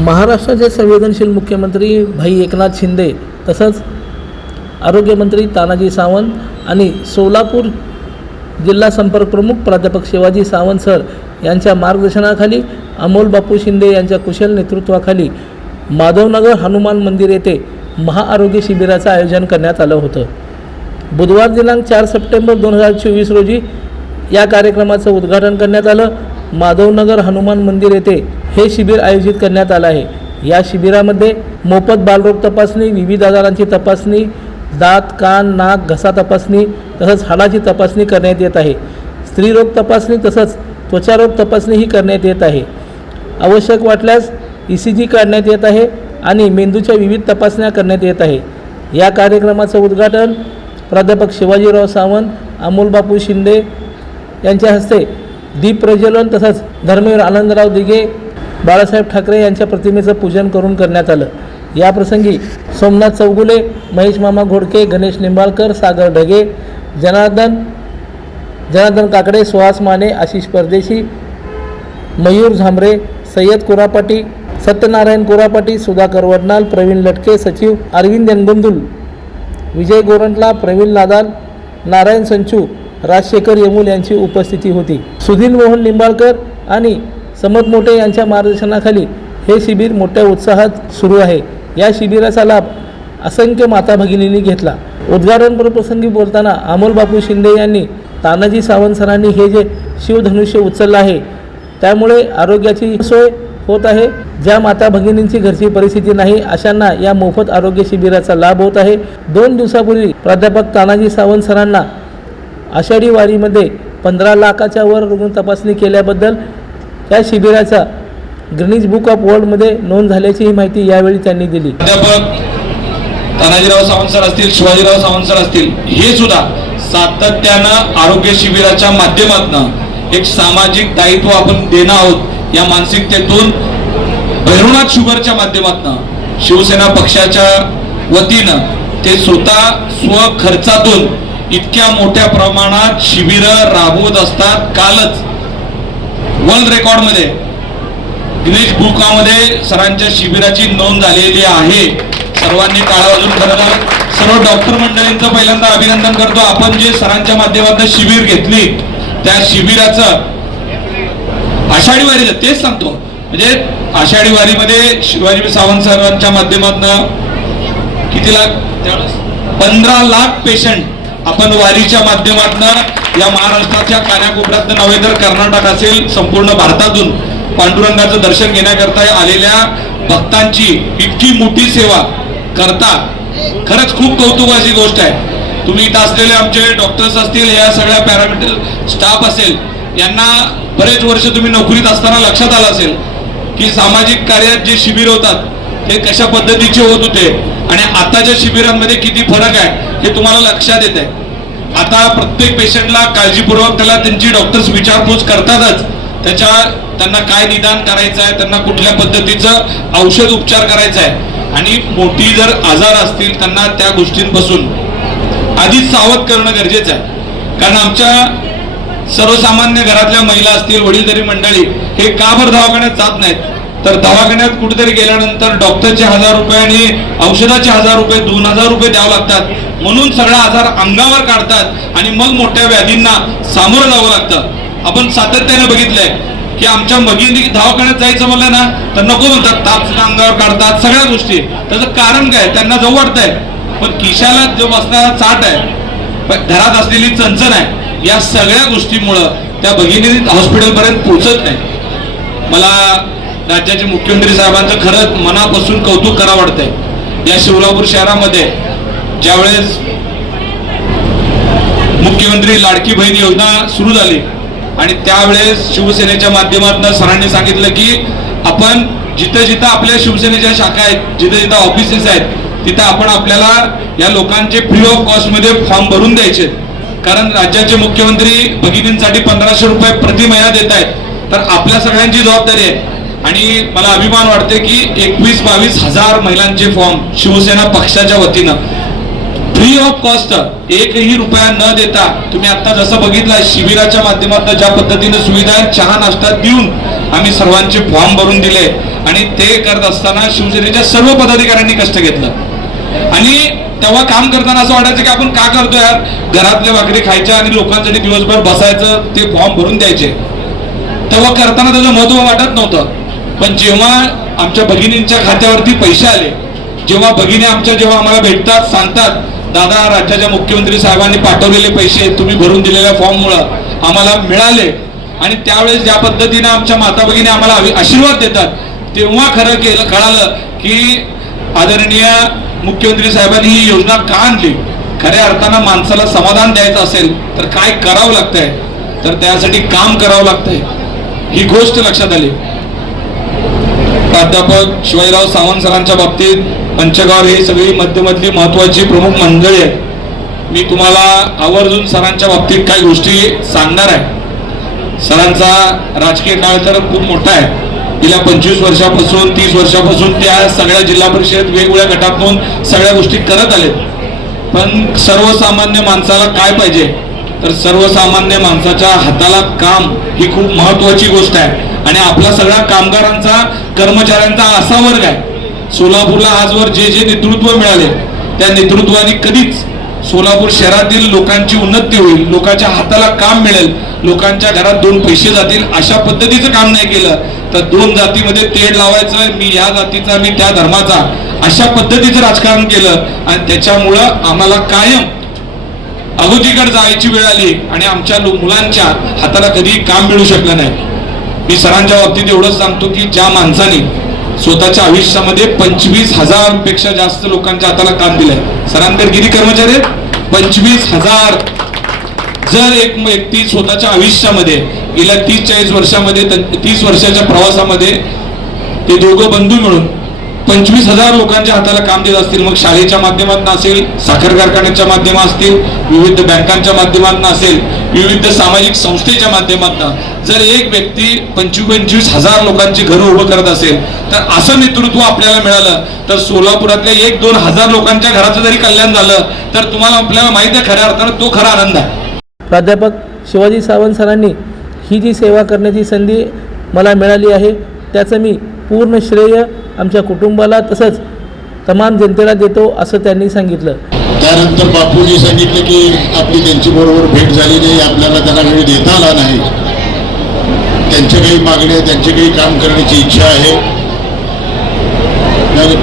महाराष्ट्राचे संवेदनशील मुख्यमंत्री भाई एकनाथ शिंदे तसंच आरोग्यमंत्री तानाजी सावंत आणि सोलापूर जिल्हा संपर्क प्रमुख प्राध्यापक शिवाजी सावंत सर यांच्या मार्गदर्शनाखाली अमोल बापू शिंदे यांच्या कुशल नेतृत्वाखाली माधवनगर हनुमान मंदिर येथे महाआरोग्य शिबिराचं आयोजन करण्यात आलं होतं. बुधवार दिनांक चार सप्टेंबर दोन हजार चोवीस रोजी या कार्यक्रमाचं उद्घाटन करण्यात आलं. माधवनगर हनुमान मंदिर येथे हे शिबिर आयोजित करण्यात आलं आहे. या शिबिरामध्ये मोफत बालरोग तपासणी विविध आजारांची तपासणी दात कान नाक घसा तपासणी तसंच हाडाची तपासणी करण्यात येत आहे. स्त्रीरोग तपासणी तसंच त्वचारोग तपासणीही करण्यात येत आहे. आवश्यक वाटल्यास ई सी जी काढण्यात येत आहे आणि मेंदूच्या विविध तपासण्या करण्यात येत आहे. या कार्यक्रमाचं उद्घाटन प्राध्यापक शिवाजीराव सावंत अमोल बापू शिंदे यांच्या हस्ते दीप प्रज्वलन तसंच धर्मवीर आनंदराव दिघे बाळासाहेब ठाकरे यांच्या प्रतिमेचं पूजन करून करण्यात आलं. याप्रसंगी सोमनाथ चौगुले महेश मामा घोडके गणेश निंबाळकर सागर ढगे जनार्दन जनार्दन काकडे सुहास माने आशिष परदेशी मयूर झांबरे सय्यद कोरापाटी सत्यनारायण कोरापाटी सुधाकर वडनाल प्रवीण लटके सचिव अरविंद यनगुंदुल विजय गोरंटला प्रवीण नादाल नारायण संचू राजशेखर यमुल यांची उपस्थिती होती. सुधीर मोहन लिंबाळकर आणि समत मोठे यांच्या मार्गदर्शनाखाली हे शिबिर मोठ्या उत्साहात सुरू आहे. या शिबिराचा लाभ असंख्य माता भगिनींनी घेतला. उद्घाटन प्रसंगी बोलताना अमोल बापू शिंदे यांनी तानाजी सावंत सरांनी हे जे शिवधनुष्य उचललं आहे त्यामुळे आरोग्याची सोय होत आहे. ज्या माता भगिनींची घरची परिस्थिती नाही अशांना या मोफत आरोग्य शिबिराचा लाभ होत आहे. दोन दिवसापूर्वी प्राध्यापक तानाजी सावंत सरांना आषाढी वारीमध्ये पंधरा लाखाच्या वर रुग्ण तपासणी केल्याबद्दल या शिबिराचा ग्रीनिज बुक ऑफ वर्ल्डमध्ये नोंद झाल्याची ही माहिती यावेळी त्यांनी दिली. प्राध्यापक तानाजीराव सावंत सर असतील शिवाजीराव सावंत सर असतील हे सुद्धा सातत्यानं आरोग्य शिबिराच्या माध्यमातून एक सामाजिक दायित्व आपण देणं आहोत या मानसिकतेतून भैरवनाथ शुगरच्या माध्यमातून शिवसेना पक्षाच्या वतीनं ते स्वतः स्वखर्चातून इतक्या मोठ्या प्रमाणात शिबिर राबवत असतात. कालच वर्ल्ड रेकॉर्डमध्ये गिनीज बुकामध्ये सरांच्या शिबिराची नोंद झालेली आहे. सर्वांनी काळा वाजून खरं तर सर्व डॉक्टर मंडळींचं पहिल्यांदा अभिनंदन करतो. आपण जे सरांच्या माध्यमातून शिबिर घेतली त्या शिबिराचं आषाढी वारीचं तेच सांगतो. म्हणजे आषाढी वारीमध्ये शिवाजी सावंत सरांच्या माध्यमातून किती लाख? पंधरा लाख पेशंट आपण वारीच्या माध्यमातून या महाराष्ट्राच्या कान्याकोपऱ्यात नव्हे तर कर्नाटक असेल संपूर्ण भारतातून पांडुरंगाचं दर्शन घेण्याकरता आलेल्या भक्तांची इतकी मोठी सेवा करता खरंच खूप कौतुकाची गोष्ट आहे. तुम्ही इथं असलेले आमचे डॉक्टर्स असतील या सगळ्या पॅरामेडिकल स्टाफ असेल यांना बरेच वर्ष तुम्ही नोकरीत असताना लक्षात आलं असेल की सामाजिक कार्यात जे शिबिर होतात ते कशा पद्धतीचे होत होते आणि आताच्या शिबिरांमध्ये किती फरक आहे हे तुम्हाला लक्षात येत आहे आता प्रत्येक पेशंटला काळजीपूर्वक त्याला त्यांची डॉक्टर्स विचारपूस करतातच. त्याच्या त्यांना काय निदान करायचं आहे त्यांना कुठल्या पद्धतीचं औषध उपचार करायचा आहे. आणि मोठी जर आजार असतील त्यांना त्या गोष्टींपासून आधीच सावध करणं गरजेचं आहे. कारण आमच्या सर्वसामान्य घरातल्या महिला असतील वडीलधारी मंडळी हे का बरं दवाखान्यात जात नाहीत. तर दवाखान्यात कुठेतरी गेल्यानंतर डॉक्टरचे हजार रुपये आणि औषधाचे हजार रुपये दोन हजार रुपये द्यावे लागतात. म्हणून सगळा आजार अंगावर काढतात आणि मग मोठ्या व्याधींना सामोरं जावं लागतं. आपण सातत्याने बघितलंय की आमच्या भगिनी दवाखान्यात जायचं म्हणलं ना तर नको म्हणतात ताप सुद्धा अंगावर काढतात सगळ्या गोष्टी. त्याचं कारण काय? त्यांना जाऊ वाटतंय. पण खिशाला जो बसणारा चाट आहे पण घरात असलेली चणचण आहे या सगळ्या गोष्टीमुळं त्या भगिनी हॉस्पिटल पर्यंत पोहोचत नाही. मला राज्याचे मुख्यमंत्री साहेबांचं खरंच मनापासून कौतुक करा वाटतंय. या शिवरापूर शहरामध्ये ज्यावेळेस मुख्यमंत्री लाडकी बहीण योजना सुरू झाली आणि त्यावेळेस शिवसेनेच्या माध्यमातून सरांनी सांगितलं की आपण जिथं जिथं आपल्या शिवसेनेच्या शाखा आहेत जिथं जिथं ऑफिसेस आहेत तिथं आपण आपल्याला या लोकांचे फ्री ऑफ कॉस्टमध्ये फॉर्म भरून द्यायचे. कारण राज्याचे मुख्यमंत्री भगिनींसाठी पंधराशे रुपये प्रति महिना देत आहेत. तर आपल्या सगळ्यांची जबाबदारी आहे. आणि मला अभिमान वाटते की एकवीस बावीस हजार महिलांचे फॉर्म शिवसेना पक्षाच्या वतीनं. फ्री ऑफ कॉस्ट एकही रुपया न देता तुम्ही आता जसं बघितलं शिबिराच्या माध्यमातून ज्या पद्धतीने सुविधा आहे चहा नाश्ता देऊन आम्ही सर्वांचे फॉर्म भरून दिले. आणि ते करत असताना शिवसेनेच्या सर्व पदाधिकाऱ्यांनी कष्ट घेतलं. आणि तेव्हा काम करताना असं वाटायचं की आपण का करतो यार? घरातल्या भाकरी खायच्या आणि लोकांसाठी दिवसभर बसायचं ते फॉर्म भरून द्यायचे. तेव्हा करताना त्याचं महत्त्व वाटत नव्हतं. पण जेव्हा आमच्या भगिनींच्या खात्यावरती पैसे आले जेव्हा भगिनी आमच्या जेव्हा आम्हाला भेटतात सांगतात दादा राज्याच्या मुख्यमंत्री साहेबांनी पाठवलेले पैसे तुम्ही भरून दिलेल्या फॉर्ममुळं आम्हाला मिळाले. आणि त्यावेळेस ज्या पद्धतीने आमच्या माता भगिनी आम्हाला आशीर्वाद देतात तेव्हा खरं केलं कळालं की आदरणीय मुख्यमंत्री साहेबांनी ही योजना का आणली? खऱ्या अर्थानं माणसाला समाधान द्यायचं असेल तर काय करावं लागतंय? तर त्यासाठी काम करावं लागतंय. ही गोष्ट लक्षात आली. प्राध्यापक शिवाजीराव सावंत सरांच्या बाबतीत पंचगाव हे सगळी मध्यमधली महत्वाची प्रमुख मंडळी आहेत. मी तुम्हाला आवर्जून सरांच्या बाबतीत काही गोष्टी सांगणार आहे. सरांचा राजकीय काळ तर खूप मोठा आहे. गेल्या पंचवीस वर्षापासून तीस वर्षापासून त्या सगळ्या जिल्हा परिषद वेगवेगळ्या गटातून सगळ्या गोष्टी करत आलेत. पण सर्वसामान्य माणसाला काय पाहिजे? तर सर्वसामान्य माणसाच्या हाताला काम ही खूप महत्वाची गोष्ट आहे. आणि आपला सगळ्या कामगारांचा कर्मचाऱ्यांचा असा वर्ग आहे. सोलापूरला आजवर जे जे नेतृत्व मिळाले त्या नेतृत्वाने कधीच सोलापूर शहरातील लोकांची उन्नती होईल लोकांच्या हाताला काम मिळेल लोकांच्या घरात दोन पैसे जातील अशा पद्धतीचं काम नाही केलं. तर दोन जातीमध्ये तेढ लावायचं मी या जातीचा मी त्या धर्माचा अशा पद्धतीचं राजकारण केलं. आणि त्याच्यामुळं आम्हाला कायम अगोदीकडे जायची वेळ आली आणि आमच्या मुलांच्या हाताला कधी काम मिळू शकलं नाही. मी सरांच्या बाबतीत एवढंच सांगतो की ज्या माणसाने स्वतःच्या आयुष्यामध्ये पंचवीस हजारपेक्षा जास्त लोकांच्या हाताला काम दिलंय. सरांकडे किती कर्मचारी आहेत? पंचवीस हजार. जर एक व्यक्ती स्वतःच्या आयुष्यामध्ये गेल्या तीस चाळीस वर्षामध्ये तीस वर्षाच्या प्रवासामध्ये ते दोघं बंधू मिळून पंचवीस हजार लोकांच्या हाताला काम देत असतील. मग शाळेच्या माध्यमातून असेल साखर कारखान्याच्या माध्यमात असतील विविध बँकांच्या माध्यमातून असेल विविध सामाजिक संस्थेच्या माध्यमातून. जर एक व्यक्ती पंचवीस पंचवीस हजार लोकांची घरं उभं करत असेल तर असं नेतृत्व आपल्याला मिळालं तर सोलापुरातल्या एक दोन हजार लोकांच्या घराचं जरी कल्याण झालं तर तुम्हाला आपल्याला माहीत आहे खऱ्या अर्थानं तो खरा आनंद आहे. प्राध्यापक शिवाजी सावंत सरांनी ही जी सेवा करण्याची संधी मला मिळाली आहे त्याचं मी पूर्ण श्रेय आमच्या कुटुंबाला तसंच तमाम जनतेला देतो असं त्यांनी सांगितलं. त्यानंतर बापूजी सांगितलं की आपली त्यांची बरोबर भेट झाली नाही आपल्याला त्यांना वेळ देता आला नाही. त्यांच्या काही मागण्या त्यांचे काही काम करण्याची इच्छा आहे.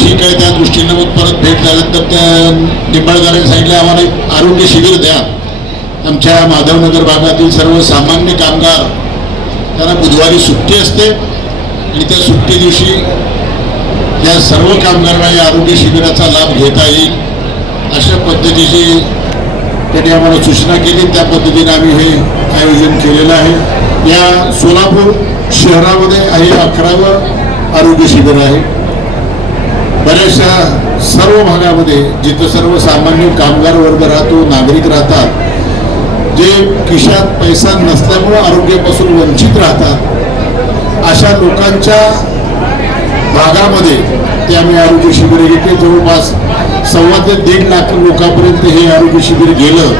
ठीक आहे त्या दृष्टीनं मग परत भेट झाल्यानंतर त्या निंबाळकरांनी सांगितलं आम्हाला एक आरोग्य शिबिर द्या. आमच्या माधवनगर भागातील सर्व सामान्य कामगार त्यांना बुधवारी सुट्टी असते आणि त्या सुट्टी दिवशी या सर्व कामगारांना या आरोग्य शिबिराचा लाभ घेता येईल अशा पद्धतीची त्यांनी आम्हाला सूचना केली. त्या पद्धतीने आम्ही हे आयोजन केलेलं आहे. या सोलापूर शहरामध्ये हे अकरावं आरोग्य शिबिर आहे. बऱ्याचशा सर्व भागामध्ये जिथं सर्व सामान्य कामगार वर्ग राहतो नागरिक राहतात जे खिशात पैसा नसल्यामुळं आरोग्यापासून वंचित राहतात अशा लोकांच्या भागामध्ये ते आम्ही आरोग्य शिबिर घेतले. जवळपास सव्वा ते दीड लाख लोकांपर्यंत हे आरोग्य शिबिर गेलं.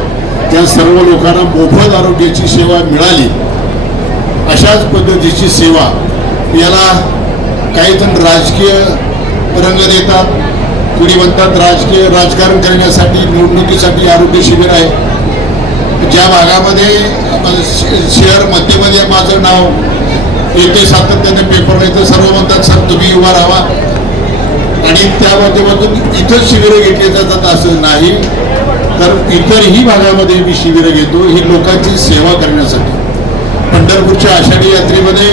त्या सर्व लोकांना मोफत आरोग्याची सेवा मिळाली. अशाच पद्धतीची सेवा याला काही जण राजकीय रंग देतात. कुणी म्हणतात राजकीय राजकारण करण्यासाठी निवडणुकीसाठी आरोग्य शिबिर आहे. ज्या भागामध्ये शहर मध्यमध्ये माझं नाव येते सातत्याने पेपर येतं सर्व म्हणतात सर तुम्ही उभा राहा. आणि त्या माध्यमातून इतर शिबिरं घेतली जातात. असं नाही. तर इतरही भागामध्ये मी शिबिरं घेतो ही लोकांची सेवा करण्यासाठी. पंढरपूरच्या आषाढी यात्रेमध्ये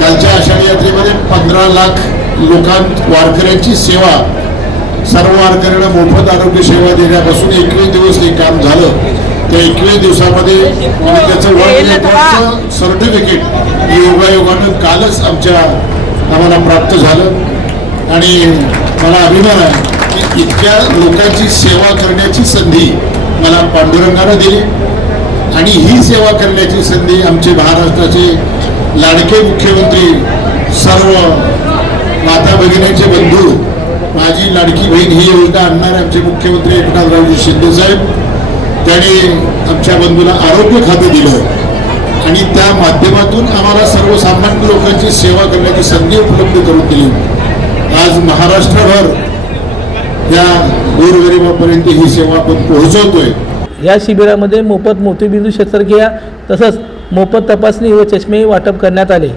कालच्या आषाढी यात्रेमध्ये पंधरा लाख लोकां वारकऱ्यांची सेवा सर्व वारकऱ्यांना मोफत आरोग्य सेवा देण्यापासून एकवीस दिवस हे काम झालं. त्या एकवीस दिवसामध्ये आणि त्याचं वर्ल्ड सर्टिफिकेट योगायोगानं कालच आमच्या आम्हाला प्राप्त झालं. आणि मला अभिमान आहे की इतक्या लोकांची सेवा करण्याची संधी मला पांडुरंगानं दिली. आणि ही सेवा करण्याची संधी आमचे महाराष्ट्राचे लाडके मुख्यमंत्री सर्व माता भगिनीचे बंधू माझी लाडकी बहीण ही योजना आणणारे आमचे मुख्यमंत्री एकनाथरावजी शिंदे साहेब त्यांनी आमच्या बंधूला आरोग्य खातं दिलं. आणि त्या माध्यमातून आम्हाला सर्वसामान्य लोकांची सेवा करण्याची संधी उपलब्ध करून दिली. आज महाराष्ट्रभर या गोरगरिबापर्यंत ही सेवा आपण पोहोचवतोय. या शिबिरामध्ये मोफत मोतीबिंदू शस्त्रक्रिया तसंच मोफत तपासणी व चष्मेही वाटप करण्यात आले.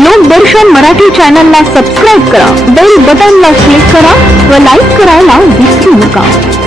लोकदर्शन मराठी चॅनलला सबस्क्राईब करा बेल बटनला क्लिक करा व लाईक करायला विसरू नका.